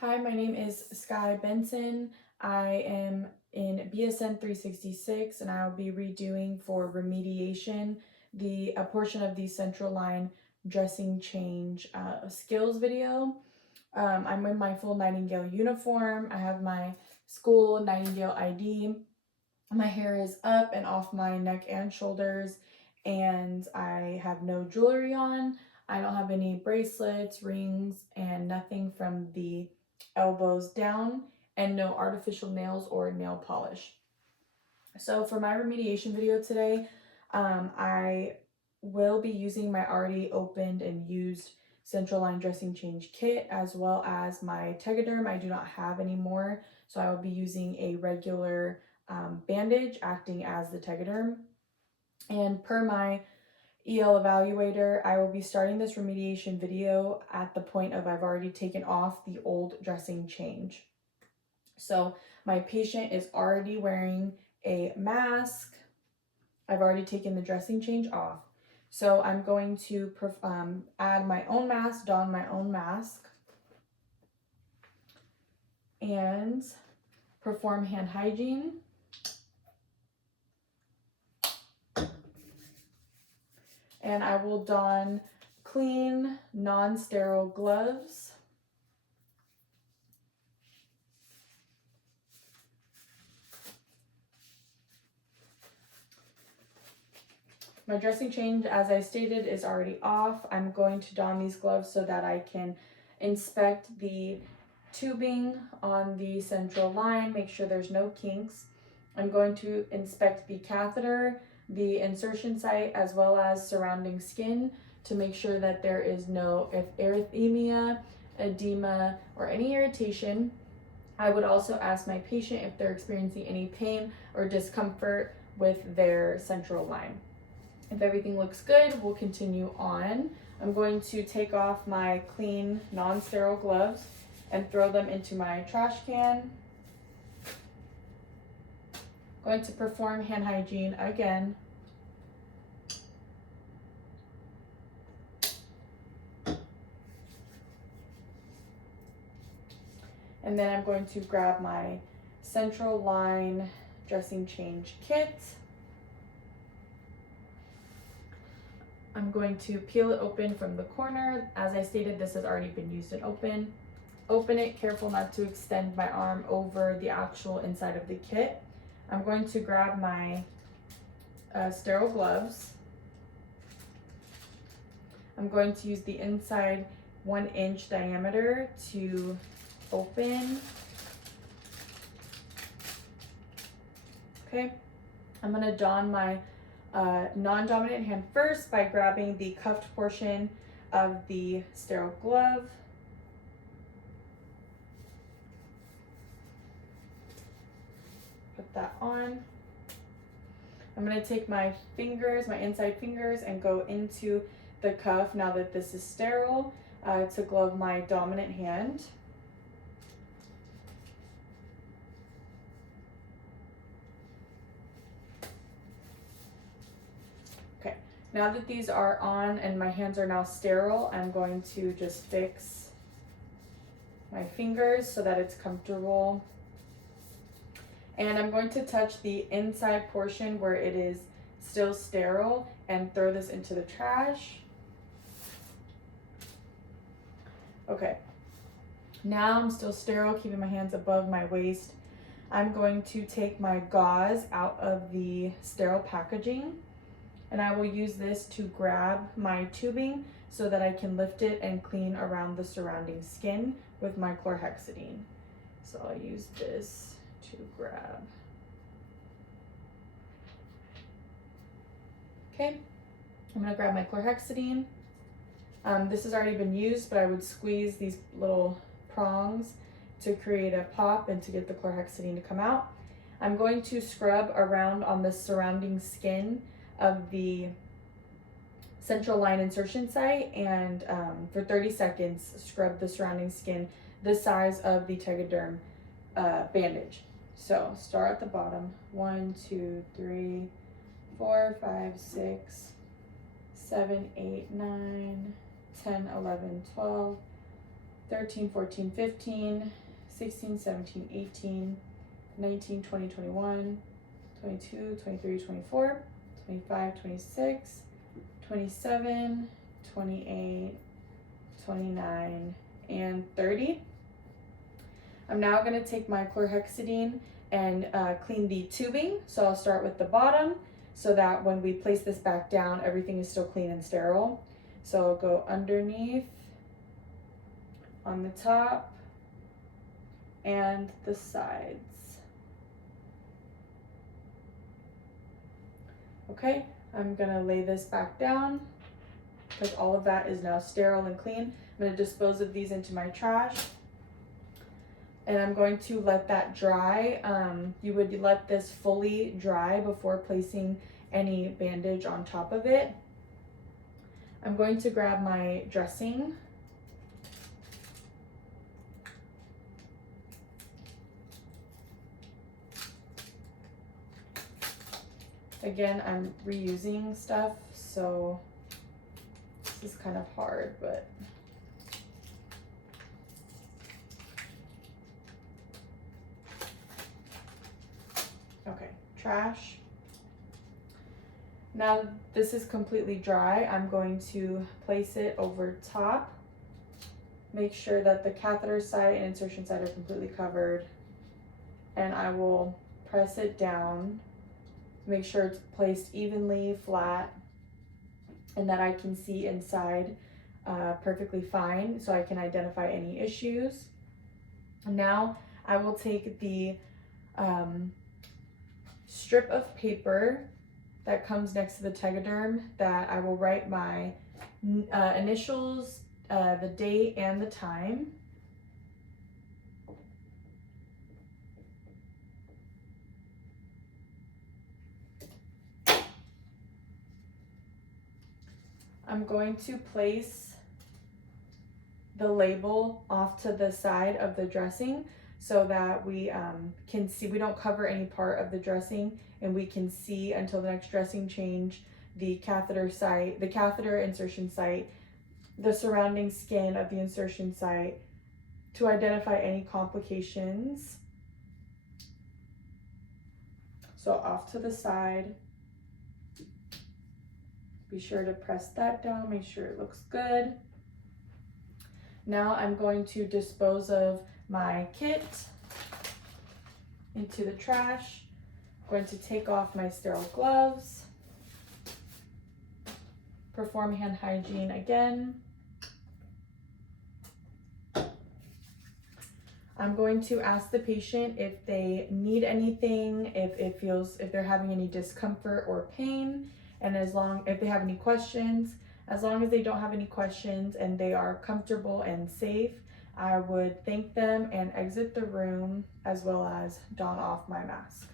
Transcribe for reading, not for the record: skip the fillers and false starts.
Hi, my name is Sky Benson. I am in BSN 366 and I'll be redoing for remediation a portion of the central line dressing change skills video. I'm in my full Nightingale uniform. I have my school Nightingale ID. My hair is up and off my neck and shoulders, and I have no jewelry on. I don't have any bracelets, rings, and nothing from the elbows down, and no artificial nails or nail polish. So for my remediation video today, I will be using my already opened and used central line dressing change kit, as well as my Tegaderm. I do not have any more, so I will be using a regular bandage acting as the Tegaderm. And per my EL evaluator, I will be starting this remediation video at the point of I've already taken off the old dressing change. So my patient is already wearing a mask. I've already taken the dressing change off. So I'm going to add my own mask, don my own mask, and perform hand hygiene. And I will don clean, non-sterile gloves. My dressing change, as I stated, is already off. I'm going to don these gloves so that I can inspect the tubing on the central line, make sure there's no kinks. I'm going to inspect the catheter, the insertion site, as well as surrounding skin to make sure that there is no erythema, edema, or any irritation. I would also ask my patient if they're experiencing any pain or discomfort with their central line. If everything looks good, we'll continue on. I'm going to take off my clean, non-sterile gloves and throw them into my trash can. Going to perform hand hygiene again. And then I'm going to grab my central line dressing change kit. I'm going to peel it open from the corner. As I stated, this has already been used and open. Open it, careful not to extend my arm over the actual inside of the kit. I'm going to grab my sterile gloves. I'm going to use the inside 1-inch diameter to open. Okay, I'm gonna don my non-dominant hand first by grabbing the cuffed portion of the sterile glove. Put that on. I'm going to take my fingers, my inside fingers, and go into the cuff now that this is sterile to glove my dominant hand. Okay, now that these are on and my hands are now sterile, I'm going to just fix my fingers so that it's comfortable. And I'm going to touch the inside portion where it is still sterile and throw this into the trash. Okay, now I'm still sterile, keeping my hands above my waist. I'm going to take my gauze out of the sterile packaging, and I will use this to grab my tubing so that I can lift it and clean around the surrounding skin with my chlorhexidine. So I'll use this to grab. Okay, I'm gonna grab my chlorhexidine. This has already been used, but I would squeeze these little prongs to create a pop and to get the chlorhexidine to come out. I'm going to scrub around on the surrounding skin of the central line insertion site, and for 30 seconds, scrub the surrounding skin the size of the Tegaderm bandage. So start at the bottom. 1, 2, 3, 4, 5, 6, 7, 8, 9, 10, 11, 12, 13, 14, 15, 16, 17, 18, 19, 20, 21, 22, 23, 24, 25, 26, 27, 28, 29, and 30. I'm now going to take my chlorhexidine and clean the tubing. So I'll start with the bottom so that when we place this back down, everything is still clean and sterile. So I'll go underneath, on the top, and the sides. Okay, I'm gonna lay this back down because all of that is now sterile and clean. I'm gonna dispose of these into my trash. And I'm going to let that dry. You would let this fully dry before placing any bandage on top of it. I'm going to grab my dressing. Again, I'm reusing stuff, so this is kind of hard, but okay, trash. Now this is completely dry. I'm going to place it over top. Make sure that the catheter site and insertion site are completely covered. And I will press it down. Make sure it's placed evenly, flat, and that I can see inside perfectly fine so I can identify any issues. Now I will take the strip of paper that comes next to the tegaderm that I will write my initials, the date, and the time. I'm going to place the label off to the side of the dressing so that we can see, we don't cover any part of the dressing, and we can see until the next dressing change the catheter site, the catheter insertion site, the surrounding skin of the insertion site to identify any complications. So off to the side. Be sure to press that down, make sure it looks good. Now I'm going to dispose of my kit into the trash. I'm going to take off my sterile gloves, perform hand hygiene again. I'm going to ask the patient if they need anything, if they're having any discomfort or pain, and if they have any questions. As long as they don't have any questions and they are comfortable and safe, I would thank them and exit the room, as well as don off my mask.